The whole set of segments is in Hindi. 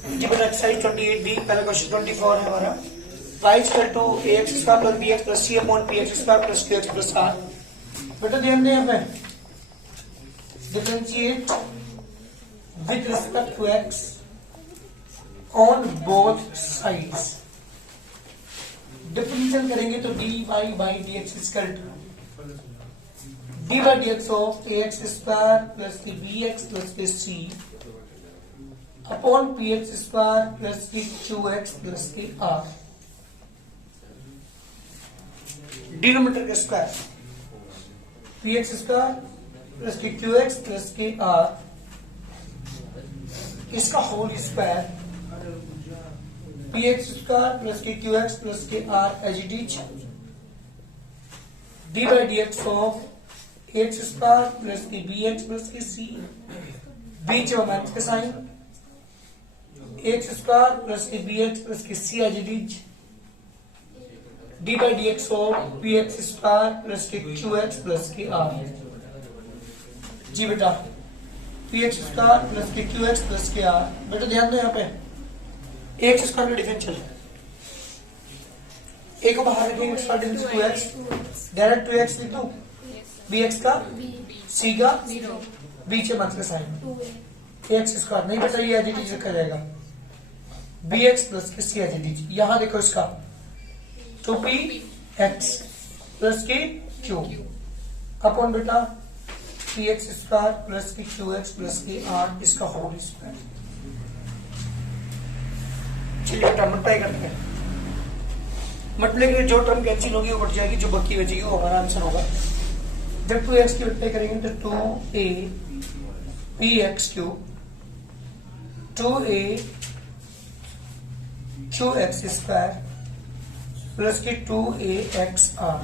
जी बेटा एक्सरसाइज 28B पहला क्वेश्चन 24 है हमारा। y equal to ax square plus bx plus c upon px square plus qx plus r। बेटा ध्यान दें यहाँ पे differentiate with respect to x on both sides. Differential करेंगे तो dy by dx equal to d by dx of ax square plus bx plus c upon px square plus qx plus r। Denominator का स्क्वायर px square plus qx plus r, इसका whole square px square plus qx plus r as it is d by dx of x square plus bx plus c बीच में माइनस का sign x square plus bx plus c as it is d by dx of px square plus qx plus r। जी बेटा px square plus qx plus r। बेटा ध्यान दो यहाँ पे एक्स स्क्वायर का डिफरेंशियल ए को बाहर रखेंगे square difference 2x direct 2x लिख दो bx का c का बीच में माइनस का साइन एक्स स्क्वायर नहीं बेटा ये एज इट इज रखा जाएगा bx प्लस के c एज इट इज। यहां देखो इसका 2px प्लस के q अपॉन बेटा px स्क्वायर प्लस के qx प्लस के r, इसका होल स्क्वायर। चलिए बेटा मल्टीप्लाई करते हैं। मल्टीप्लाई करके जो टर्म कैंसिल होगी वो कट जाएगी, जो बाकी बचेगी वो हमारा आंसर होगा। जब 2x की मल्टीप्लाई करेंगे तो 2a px cube 2a qx square plus के 2axr।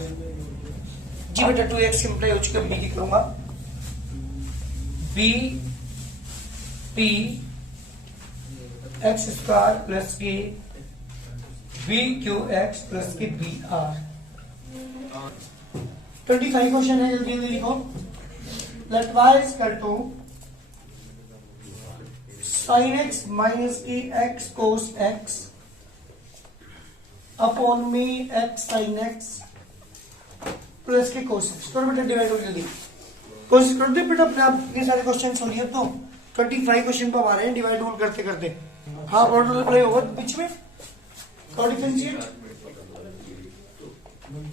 जी बेटा 2x सिंपलाई हो चुका है, बी की करूंगा b p x square plus के b qx प्लस के br। 25 क्वेश्चन है, जल्दी जल्दी लिखो। Let y equal to sin x minus की x cos x अपॉन में x sin x प्लस के cos x। तो बेटा डिवाइड हो जल्दी कोशिश करते बेटा अपने आप इतने सारे क्वेश्चन सोलिए। तो 25 क्वेश्चन पर हमारे हैं डिवाइड रूल करते करते। हाँ ऑर्डर अप्लाई होगा बीच में। और differentiate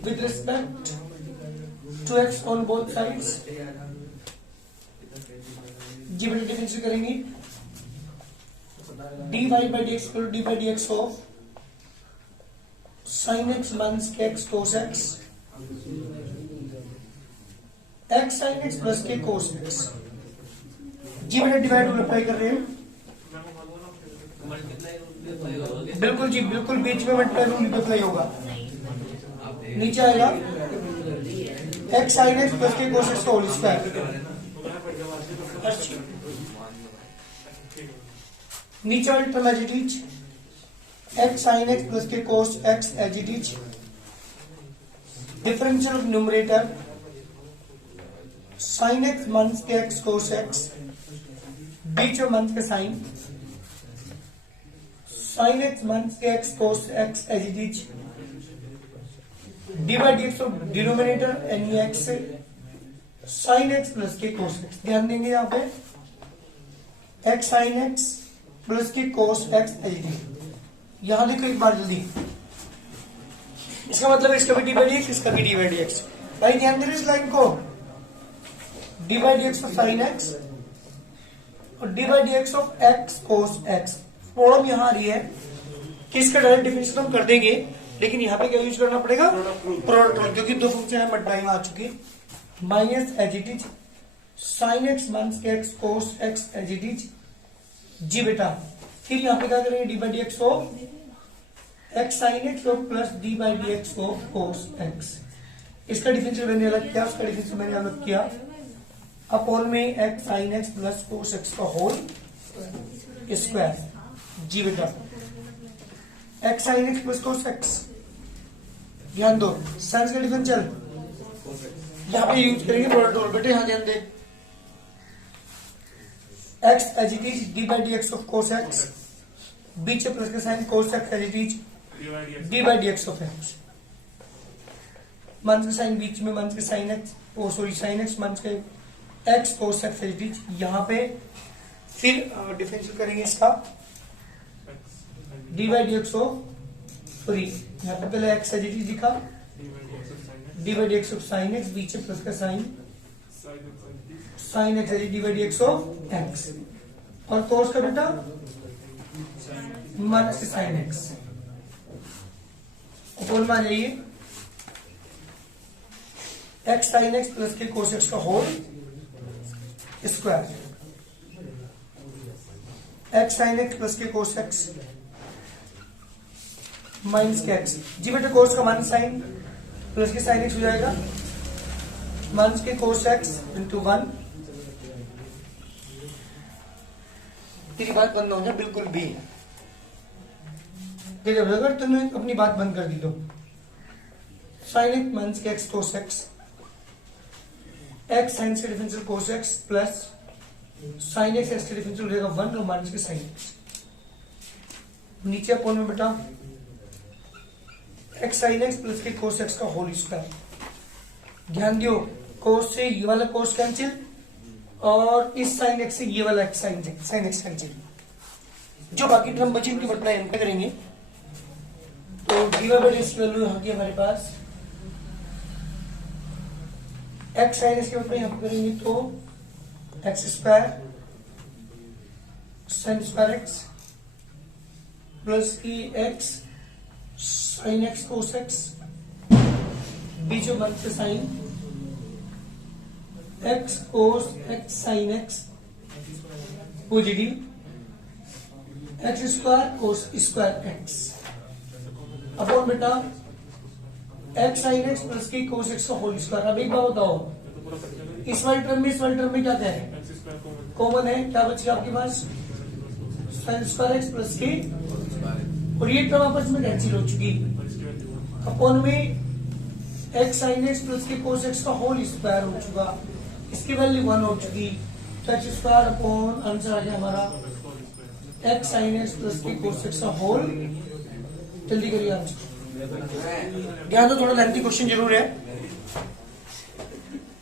with respect to x on both sides. जी बेटा डिफरेंशिएट करेंगे dy by dx equal to d by dx of sin x minus के x cos x x sin x plus के cos x। जी बेटा डिवाइड रूल अप्लाई कर रहे हैं। बिल्कुल जी बिल्कुल, बीच में मल्टीप्लाई रूल अप्लाई होगा। नीचे आएगा x sin x प्लस के cos x का होल स्क्वायर। नीचे वाली term as it is x sin x plus के cos x as it is. Differential of numerator sin x minus के x cos x बीच में माइनस का साइन sin x माइनस के x cos x as it is d by dx of denominator यानी x sin x प्लस के cos x। ध्यान देंगे यहाँ पे x sin x प्लस की cos x एच डी। यहां देखो एक बार जल्दी, इसका मतलब इसका भी डी बाई डी एक्स, इसका भी डी बाई डी एक्स। भाई ध्यान दे इस लाइन को, d by D x of sine x और d by D x of x cos x. Problem यहां आ रही है कि इसका डायरेक्ट डिफरेंशियल हम कर देंगे, लेकिन यहाँ पे क्या यूज करना पड़ेगा प्रोडक्ट रूल, क्योंकि दो फंक्शन है मल्टीप्लाई में आ चुकी। Minus as it is sine x minus के x cos x as it is. जी बेटा फिर यहाँ पे क्या करेंगे d by D x of x sine x और plus d by D x of cos x. इसका डिफरेंशियल मैंने अलग किया, उसका डिफरेंशियल मैंने अलग किया। अपॉन में x sine x plus cos x का होल स्क्वायर। जी बेटा x sine x plus cos x. ध्यान दो साइंस का डिफरेंशियल यहाँ पे यूज करेंगे प्रोडक्ट रूल। बेटे यहाँ ध्यान दे, x as it is d by D x of cos x बीच में प्लस का sign cos x as it is d by D x of x. Minus का साइन बीच में, माइनस का sign x, oh sorry sine x minus का x cos x as it is. यहाँ पे फिर डिफरेंशियल करेंगे इसका d by D x of sorry यहाँ पे पहले एक्स एज इट इज लिखा, d by D x of sine x, बीच में प्लस का sign sine x as d by D x of x, और कोस का बेटा माइनस का साइन एक्स। अपोन में आ जाइए एक्स साइन एक्स प्लस के कोस एक्स का whole square, x sine x plus के कोस एक्स माइनस के एक्स। जी बेटा कोस का माइनस साइन प्लस के साइन एक्स हो जाएगा, माइनस के कोस एक्स इंटू 1। तेरी बात बंद हो जाए बिल्कुल भी, अगर तुमने अपनी बात बंद कर दी तो साइन एक्स माइनस के x cos x, x sine से differential cos x plus sine x x के डिफरेंशियल हो जाएगा 1 और माइनस के साइन एक्स। नीचे अपोन में बेटा एक्स साइन एक्स प्लस के कोस एक्स का होल स्क्वायर। ध्यान दियो कोस से ये वाला कोस कैंसिल और इस साइन एक्स से ये वाला एक्स साइन एक्स कैंसिल। जो बाकी टर्म बची उनकी मल्टीप्लाई हम पे करेंगे। तो डी बाई बाई इसकी वैल्यू यहाँ की हमारे पास एक्स साइन एक्स की मल्टीप्लाई यहाँ पे करेंगे तो x square sine square x plus की x sine x cos x, बीच में बनते sine x cos x sine x positive x square cos square x upon बेटा एक्स साइन एक्स प्लस की कोस एक्स का होल स्क्वायर। अब एक बात बताओ, इस वाले टर्म में इस वाले टर्म में क्या है, कॉमन है, क्या बचेगा आपके पास साइन स्क्वायर एक्स प्लस की, और ये टर्म आपस में कैंसिल हो चुकी, अपॉन में एक्स साइन एक्स प्लस के कोस एक्स का होल स्क्वायर हो चुका, इसकी वैल्यू 1 हो चुकी, तो एक्स स्क्वायर अपॉन आंसर आ गया हमारा एक्स साइन एक्स प्लस के कोस एक्स का होल। जल्दी करिए आंसर, ध्यान दो थोड़ा लेंथी क्वेश्चन जरूर है।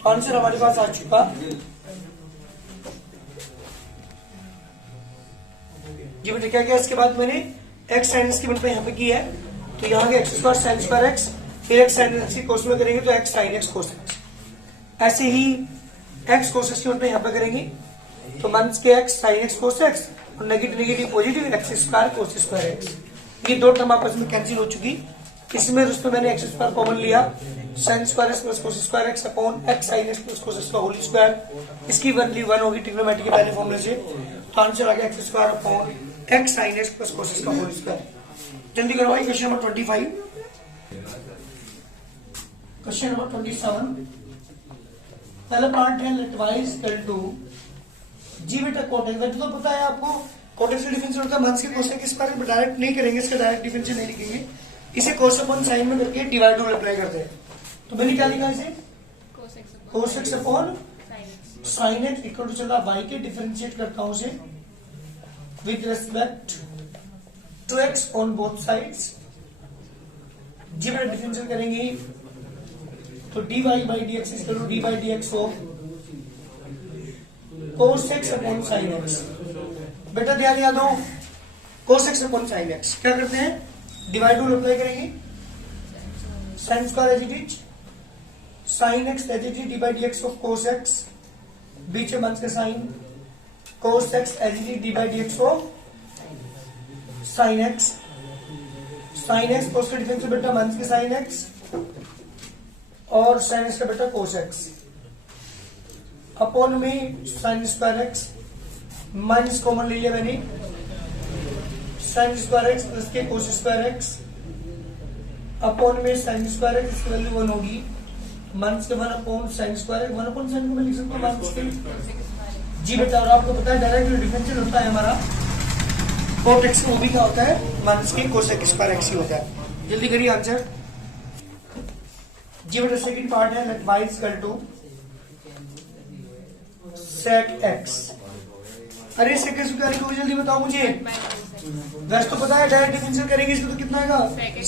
आंसर हमारे पास आ चुका, जी बेटा क्या क्या इसके बाद मैंने एक्स साइन एक्स की मल्टीप्लाई यहाँ पे की है, तो यहाँ के x square sine square x, फिर एक्स साइन एक्स की कोस में करेंगे तो x sine x cos x, ऐसे ही एक्स कोस एक्स की मल्टीप्लाई यहाँ पे करेंगे तो माइनस के x sine x cos x और negative negative positive x square cos square x. ये दो टर्म आपस में कैंसिल हो चुकी, इसमें उसमें मैंने एक्स स्क्वायर कॉमन लिया, sign square x plus cos square x upon x sine x plus cos x का होल स्क्वायर, इसकी वैल्यू 1 होगी ट्रिग्नोमेट्री के पहले फॉर्मूले से, तो आंसर आ गया x square upon x sine x plus cos x का होल स्क्वायर। जल्दी करवाइए क्वेश्चन नंबर 25। क्वेश्चन नंबर 27 पहला पार्ट है लेट y इक्वल टू जी बेटा कोटेक्स, वैसे तो पता है आपको कोटेक्स का डिफरेंशियल होता है माइनस के कोसेक स्क्वायर, पर डायरेक्ट नहीं करेंगे, इसका डायरेक्ट डिफरेंशियल नहीं लिखेंगे, इसे कोस अपॉन साइन में करके डिवाइड रूल अप्लाई करते हैं। तो मैंने क्या लिखा इसे cos x upon sine x equal to, चला y के डिफरेंशिएट करता हूं उसे with respect to x on both sides. जी बेटा डिफरेंशियल करेंगे तो dy by D x equal to d by D x of cos x upon sine x. बेटा ध्यान याद हो cos x upon sine x क्या करते हैं, डिवाइड रूल अप्लाई करेंगे, sine square as it is sine x as it is d by D x of cos x, बीच में माइनस का sign cos x as it is d by D x of sine x, sine x cos का डिफरेंस बेटा माइनस के साइन एक्स और साइन एक्स का बेटा कोस एक्स अपॉन में sine square x, minus common ले लिया मैंने, साइन स्क्वायर एक्स प्लस के कोस स्क्वायर एक्स अपॉन में साइन स्क्वायर एक्स, इसकी वैल्यू 1 होगी, माइनस के 1 upon sine square x, 1 upon sine को मैं लिख सकता हूँ माइनस के। जी बेटा और आपको पता है डायरेक्ट डिफरेंशियल होता है हमारा कोट एक्स, वो भी क्या होता है माइनस के कोसेक स्क्वायर एक्स ही होता है। जल्दी करिए आंसर। जी बेटा सेकंड पार्ट है let y equal to sec x। अरे सेक स्क्वायर को जल्दी बताओ मुझे, वैसे तो पता है डायरेक्ट डिफरेंशियल करेंगे इसको तो कितना आएगा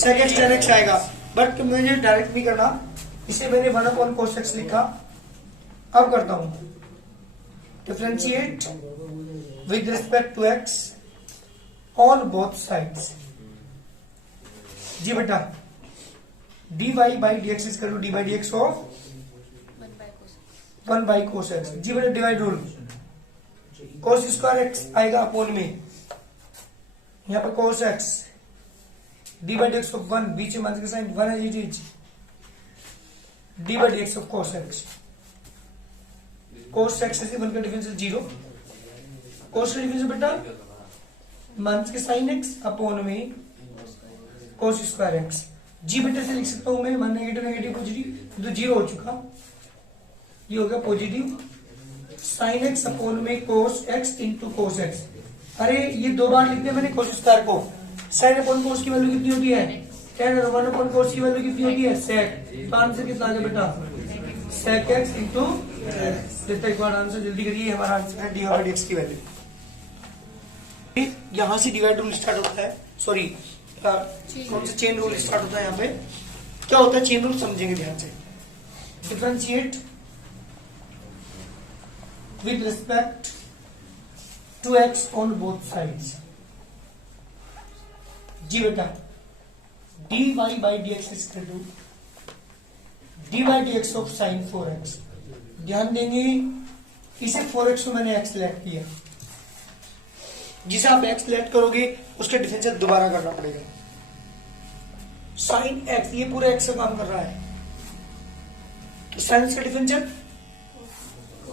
sec x tan x आएगा, बट मुझे डायरेक्ट नहीं करना, इसे मैंने 1 cos x लिखा। अब करता हूं differentiate with respect to x on both sides. जी बेटा dy by dx is equal to d by dx of 1 by cos x। जी बेटा divide rule, cos square x आएगा अपोन में, यहाँ पे cos x d by dx of 1, बीच में माइनस का साइन 1 है, जी d by dx ऑफ cos x। cos x से 1 का डिफरेंशियल 0, cos का डिफरेंशियल बेटा माइनस के साइन x अपोन में cos स्क्वायर x। जी बेटा से लिख सकता हूं मैं, मान नेगेटिव नेगेटिव पॉजिटिव तो 0 हो चुका, ये हो गया पॉजिटिव साइन x अपोन में cos x into cos x। अरे ये दो बार लिखते हैं मैंने cos स्क्वायर को, साइन अपॉन cos की वैल्यू कितनी होती है tan, और 1 अपॉन cos की वैल्यू कितनी होती है sec। तो आंसर कितना आ गया बेटा sec x इंटू, एक बार आंसर जल्दी करिए, हमारा आंसर है dy by dx की वैल्यू। यहां से डिवाइड रूल स्टार्ट होता है, सॉरी कौन सा चेन रूल स्टार्ट होता है, यहाँ पे क्या होता है चेन रूल समझेंगे ध्यान से। Differentiate with respect to x on both sides। जी बेटा dy by dx is equal to dy dx of sin 4x। ध्यान देंगे इसे 4x को मैंने x सिलेक्ट किया, जिसे आप x सिलेक्ट करोगे उसका डिफरेंशियल दोबारा करना पड़ेगा। sin x ये पूरा x से काम कर रहा है, तो sin का डिफरेंशियल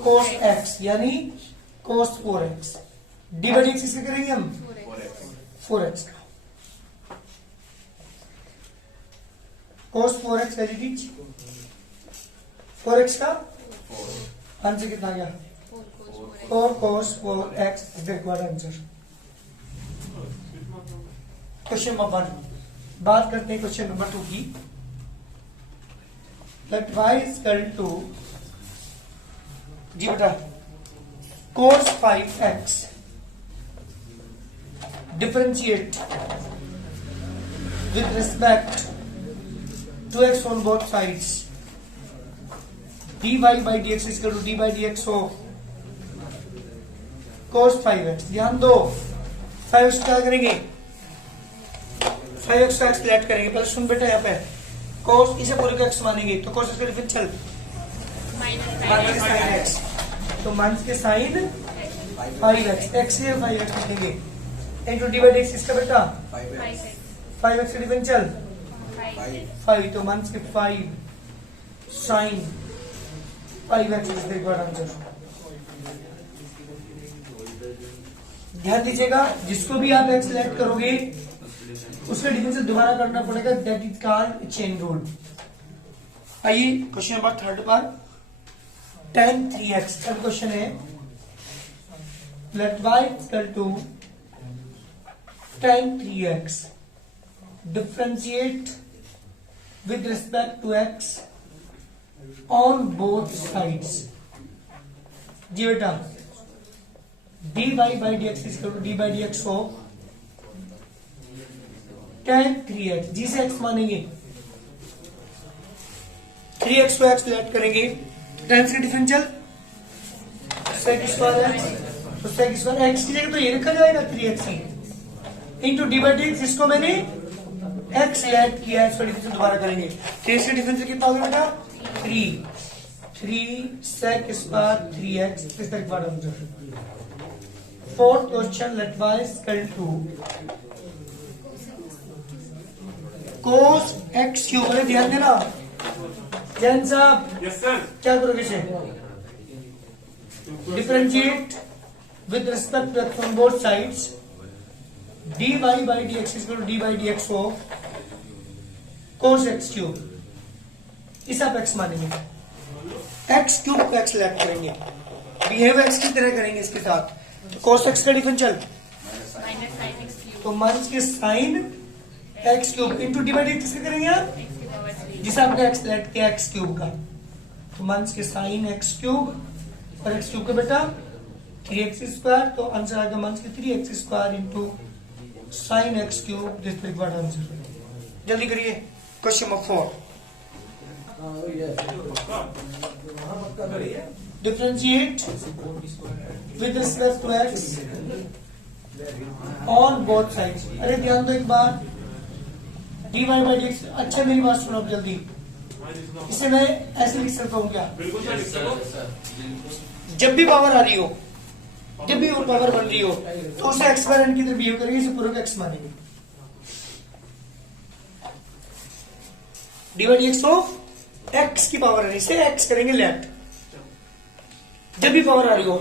cos x यानी cos 4x, dy by dx इसका करेंगे हम 4x का, cos 4x एडिट 4x का आंसर कितना आ गया 4 cos 4x is the required answer. Question number 1 बात करते हैं क्वेश्चन नंबर 2 की। Let y is equal to, जी बेटा cos 5x differentiate with respect to x on both sides, dy by dx is equal to d by dx of cos 5x। ध्यान दो 5x क्या करेंगे 5x का x सिलेक्ट करेंगे, पहले सुन बेटा यहाँ पे cos इसे पूरे का x मानेंगे तो cos का डिफरेंशियल माइनस साइन x, तो माइनस के साइन 5x, x से 5x लिखेंगे इंटू डी बाई dx इसका बेटा 5x का डिफरेंशियल 5, तो माइनस के 5 sine 5x is the required answer. ध्यान दीजिएगा जिसको भी आप x सिलेक्ट करोगे उसका डिफरेंशियल दोबारा करना पड़ेगा, that is called chain rule. आइए क्वेश्चन नंबर 3 पर tan 3x का क्वेश्चन है। Let y equal to tan 3x differentiate with respect to x on both sides. जी बेटा dy by dx is equal to d by dx of tan 3x, जी से x मानेंगे 3x को x सिलेक्ट करेंगे, tan से डिफरेंशियल sec स्क्वायर x, तो sec स्क्वायर x की जगह तो ये लिखा जाएगा 3x into d by dx, इसको मैंने x सिलेक्ट किया है, इसका डिफरेंशियल दोबारा करेंगे, 3x का डिफरेंशियल कितना होगा बेटा 3 sec square 3x is the required answer. Fourth question let y equal to cos x cube. अरे ध्यान देना जैन साहब, यस सर, क्या करोगे इसे differentiate with respect to x on both sides, dy by dx is equal to d by dx of cos x cube. इस आप x मानेंगे, x क्यूब को x सिलेक्ट करेंगे, बिहेव x की तरह करेंगे इसके साथ, तो cos x का differential minus sine x cube, तो माइनस के sine x cube into d by dx किसका करेंगे आप, एक्स की पावर 3, जिसे आपने x सिलेक्ट किया x क्यूब का, तो माइनस के साइन x क्यूब और x क्यूब का बेटा 3x स्क्वायर, तो आंसर आएगा माइनस के 3x square into sine x cube this required answer. जल्दी करिए question number 4। Differentiate with respect to x on both sides. अरे ध्यान दो एक बार, dy बाई dx। अच्छा मेरी बात सुनो अब जल्दी, इसे मैं ऐसे लिख सकता हूँ क्या? जब भी पावर आ रही हो, जब भी वो पावर बन रही हो तो उसे एक्स बार एन की तरह बिहेव करेंगे, इसे पूरा एक्स मानेंगे। dy by dx of x की पावर है, इसे एक्स करेंगे लेफ्ट। जब भी पावर आ रही हो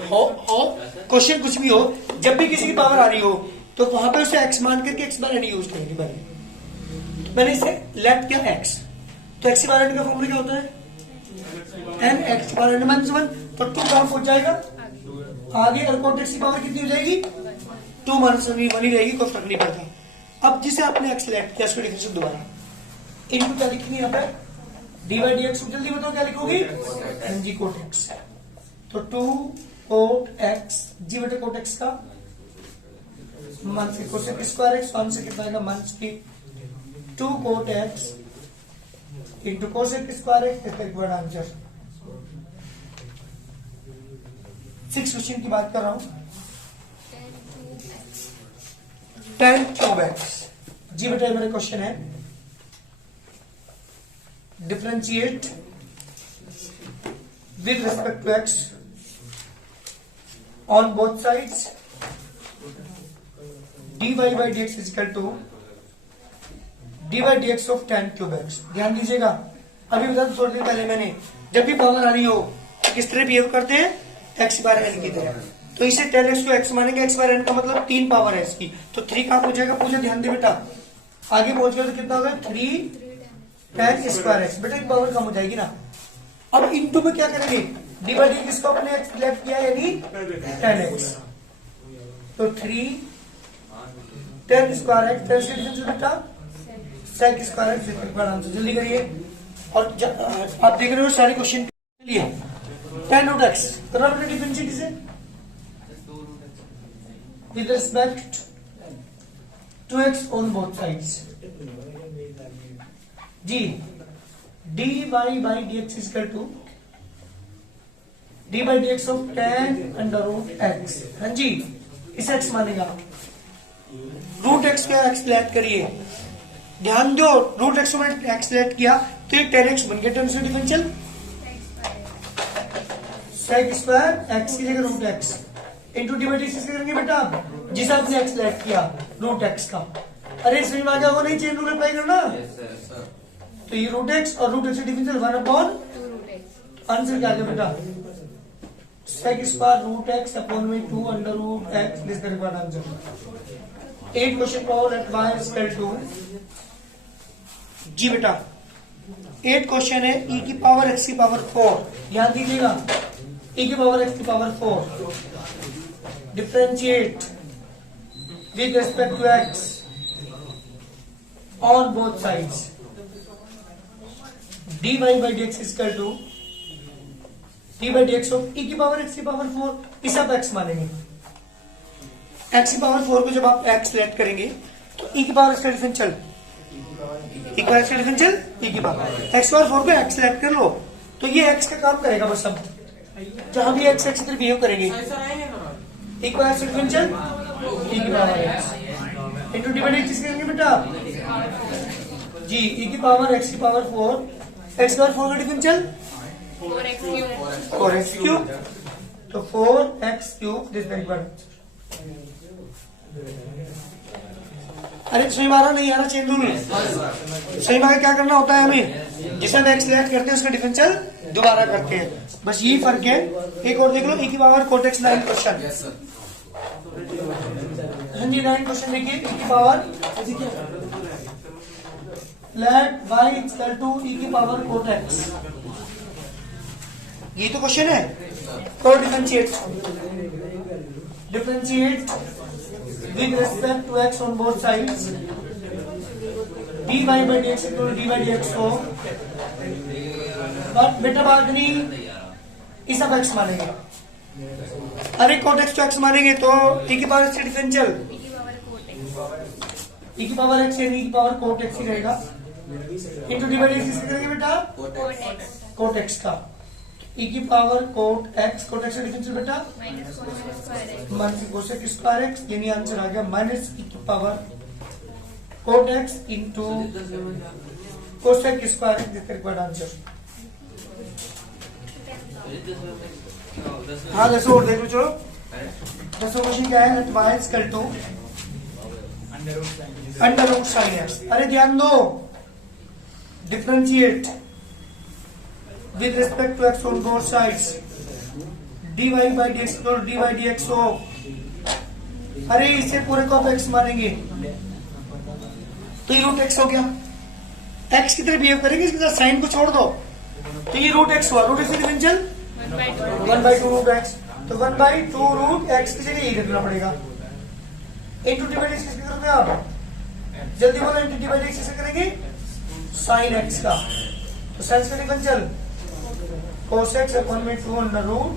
क्वेश्चन कुछ भी हो, जब भी किसी की पावर आ रही हो तो वहां पे उसे एक्स मान करके एक्स बार एन यूज करेंगे। तो मैंने इसे लेफ्ट किया एक्स, तो एक्स बार एन का फॉर्मूला क्या होता है? एन एक्स बार एन माइनस 1। तो 2 कहां पहुंच जाएगा आगे, और कोट एक्स की पावर कितनी हो जाएगी? 2 माइनस 1 ही रहेगी, कोई फर्क नहीं पड़ता। अब जिसे आपने एक्स लेफ्ट किया उसको डिफरेंशिएट दोबारा इनको क्या लिखेंगे यहाँ पे? D by D X. जल्दी बताओ क्या लिखोगी? एन जी कोट एक्स। तो 2 कोट एक्स जी बटे कोट एक्स का मान से कोसेक स्क्वायर एक्स, मान से कितना आएगा? मान की 2 cot x into cosec square x, इसका रिक्वायर्ड आंसर। 6 क्वेश्चन की बात कर रहा हूं। 10 क्यूब एक्स जी बटे मेरा क्वेश्चन है, differentiate with respect to x on both sides dy by dx is equal to dy by dx of 10 cube x. ध्यान दीजिएगा, अभी बता दो थोड़ी देर पहले मैंने, जब भी पावर आ रही हो किस तरह बिहेव करते हैं? एक्स बार एन की तरह। तो इसे 10x को x मानेंगे, x बार एन का मतलब 3 पावर है इसकी, तो 3 कहां पहुंचेगा? पूछे ध्यान दे बेटा, आगे पहुंच गया तो कितना होगा? 3 10 स्क्वायर एक्स। बेटा एक पावर कम हो जाएगी ना। अब इनटू में क्या करेंगे? डी बाई डी किसको अपने एक्स लेफ्ट किया यानी 10x, तो 3 10 स्क्वायर एक्स, 10 से डिफरेंस बेटा सेक स्क्वायर एक्स। इसका आंसर जल्दी करिए। और आप देख रहे हो सारे क्वेश्चन के लिए 10 रूट एक्स करना बेटा डिफरेंशिएट इसे with respect to x on both sides. जी d y by D x equal to d by D x of 10 under root x. हाँ जी, इसे एक्स मानेगा। रूट एक्स का एक्स लेट करिए, ध्यान दो, रूट एक्स में एक्स लेट किया तो ये 10x बन गया। 10 से डिफरेंशियल सेक स्क्वायर एक्स की जगह root x into d by D x करेंगे बेटा, जिसे आपने एक्स लेट किया रूट एक्स का। अरे इसमें आ गया वो नहीं, चेन रूल अप्लाई करना। तो ये रूट एक्स और रूट एक्स से डिफरेंशियल 1/, आंसर क्या आ गया बेटा? Sec square root x upon में 2 under root x, this the required answer. 8 question power at y is equal to जी बेटा 8 क्वेश्चन है e की पावर x की पावर 4। ध्यान दीजिएगा, e की पावर x की power 4 differentiate with respect to x on both sides dy by dx is equal to d by dx of e की पावर x की पावर 4। इसे आप x मानेंगे। x की पावर 4 को जब आप x लेट करेंगे तो e की पावर x का डिफरेंशियल e की पावर x का डिफरेंशियल e की पावर x पावर 4 को x लेट कर लो तो ये x का काम करेगा बस। अब जहां भी x x बिहेव करेंगे e की पावर x का डिफरेंशियल e की power x into D by dx करेंगे बेटा जी e की पावर x की पावर 4, x पावर 4 का डिफरेंशियल 4x क्यूब, तो 4x cube this the required. अरे सही मारा नहीं आ रहा चेन रूल, सही मारा क्या करना होता है हमें? जिसे हम एक्स लेट करते हैं उसका डिफरेंशियल दोबारा करते हैं, बस यही फर्क है। एक और देख लो, e की पावर कोट एक्स 9 क्वेश्चन। हाँ जी 9 क्वेश्चन देखिए, e की power let y equal to e की पावर कोट एक्स, ये तो क्वेश्चन है। तो differentiate with respect to x on both sides dy by dx equal to dy by dx हो, बट बेटा बात नहीं, इस अब x मानेंगे। अरे कोट x तो x मानेंगे तो e की पावर से डिफरेंशियल e की पावर x यानी e की पावर कोट x ही रहेगा इंटू डिवाइड x किससे करेंगे बेटा कोट x का e की पावर कोट x का डिफरेंशियल बेटा माइनस कोसेक स्क्वायर x यानी आंसर आ गया माइनस e की power cot x into cosec square x this required answer. हाँ दसो और देखो चलो दसो क्वेश्चन क्या है y equal to under root sine x. अरे ध्यान दो differentiate with respect to x on both sides dy by dx और dy dx हो। अरे इसे पूरे को आप x मानेंगे तो ये रूट x हो गया x की तरह बिहेव करेंगे इसके साथ साइन को छोड़ दो तो ये रूट x हुआ root x differential 1/2 root x तो 1/2 रूट x की जगह यही रखना पड़ेगा into d by D x किसकी जरूरत है आप जल्दी बोलो into d by D x किसे करेंगे साइन x का तो साइन का डिफरेंशियल cos x अपॉन में 2 under root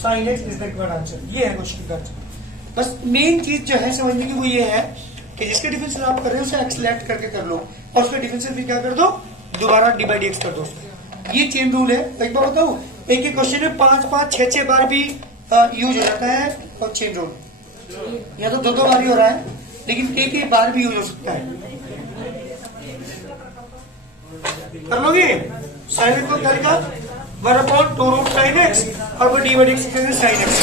sine x is the required answer. ये है क्वेश्चन का आंसर। बस मेन चीज जो है समझने की वो ये है कि जिसके डिफरेंशियल आप कर रहे हो उसे x लेट करके कर लो और उसका डिफरेंशियल फिर क्या कर दो दोबारा डी बाई डी एक्स कर दो। ये चेन रूल है। एक बार बताऊं एक ही क्वेश्चन में 5-5 6-6 बार भी यूज हो जाता है और चेन रूल या तो 2-2 बार ही हो रहा है लेकिन एक ही बार भी यूज हो सकता है। कर लोगे साइन को क्या लिखा 1/2 रूट साइन एक्स और d by D x sine x.